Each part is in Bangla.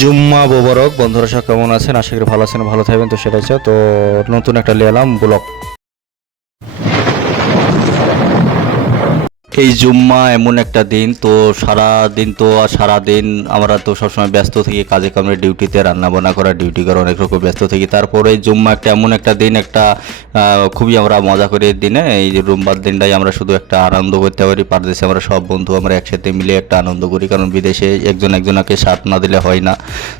জুম্মা মোবারক। বন্ধুরা সব কেমন আছেন? আশা করি ভালো আছেন, ভালো থাকবেন। তো সেটাই তো নতুন একটা নিয়ে এলাম ব্লগ। এই জুম্মা এমন একটা দিন, তো সারা দিন তো আর সারা দিন আমরা তো সবসময় ব্যস্ত থাকি, কাজে কামে ডিউটিতে রান্না বান্না করা, ডিউটি করা অনেক রকম ব্যস্ত থাকি। তারপরে জুম্মা একটা এমন একটা দিন, একটা খুবই আমরা মজা করি দিনে। এই যে রোববার দিনটাই আমরা শুধু একটা আনন্দ করতে পারি পারদেশে আমরা সব বন্ধু আমরা একসাথে মিলে একটা আনন্দ করি, কারণ বিদেশে একজন একজনকে সাথ না দিলে হয় না।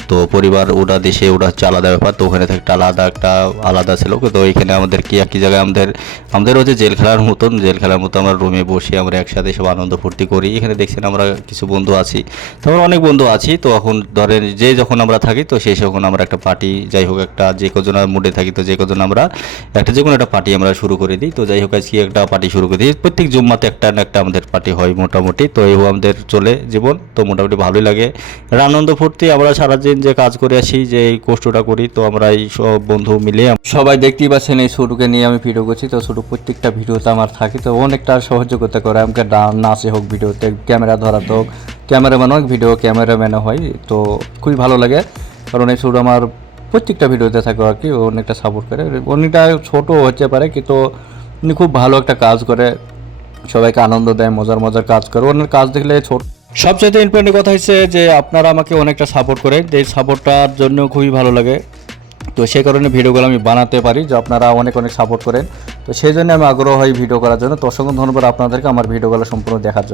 তো পরিবার ওরা দেশে, ওরা হচ্ছে আলাদা ব্যাপার, তো ওখানে থেকে একটা আলাদা একটা, আলাদা ছিল। তো এখানে আমাদের কি একই জায়গায় আমাদের আমাদের হচ্ছে জেল খেলার মতন, জেল খেলার মতো আমরা রুমে বসে আমরা একসাথে সব আনন্দ ফুর্তি করি। এখানে দেখছেন আমরা কিছু বন্ধু আছি। তো অনেক বন্ধু আছি। তো এখন ধরেন যে যখন আমরা থাকি, তো সেই যখন আমরা একটা পার্টি যাই হোক একটা যে কজন মুডে থাকি, তো যে কজন আমরা একটা যে কোনো একটা পার্টি আমরা শুরু করে দিই। তো যাই হোক আজকে একটা পার্টি শুরু করে দিই। প্রত্যেক জুম্মাতে একটা না একটা আমাদের পার্টি হয় মোটামুটি। তো এই আমাদের চলে জীবন। তো মোটামুটি ভালোই লাগে। আনন্দ ফুর্তি আমরা সারাদিন যে কাজ করে আসি, যে এই কষ্টটা করি, তো আমরা এই সব বন্ধু মিলে সবাই দেখতেই পাচ্ছেন এই ছোটুকে নিয়ে আমি ভিডিও করছি। তো ছোটু প্রত্যেকটা ভিডিওতে আমার থাকি। তো অনেকটা সহযোগিতা করে আমাকে নাচে হোক ভিডিওতে, ক্যামেরা ধরাতে হোক। ক্যামেরাম্যান হোক ভিডিও ক্যামেরাম্যানও হয়, তো খুবই ভালো লাগে। কারণ এই ছোট আমার প্রত্যেকটা ভিডিওতে থাকে আর কি অনেকটা সাপোর্ট করে। অনেকটা ছোটো হতে পারে, কিন্তু উনি খুব ভালো একটা কাজ করে। সবাইকে আনন্দ দেয়, মজার মজার কাজ করে। ওনার কাজ দেখলে ছোট সবচেয়ে ইম্পর্টেন্ট কথা হচ্ছে যে আপনারা আমাকে অনেকটা সাপোর্ট করে। এই সাপোর্টটার জন্য খুবই ভালো লাগে। তো সেই কারণে ভিডিওগুলো আমি বানাতে পারি, যে আপনারা অনেক অনেক সাপোর্ট করেন। তো সেই জন্য আমি আগ্রহ হয় ভিডিও করার জন্য। তো অসংখ্য ধন্যবাদ আপনাদেরকে আমার ভিডিওগুলো সম্পূর্ণ দেখার জন্য।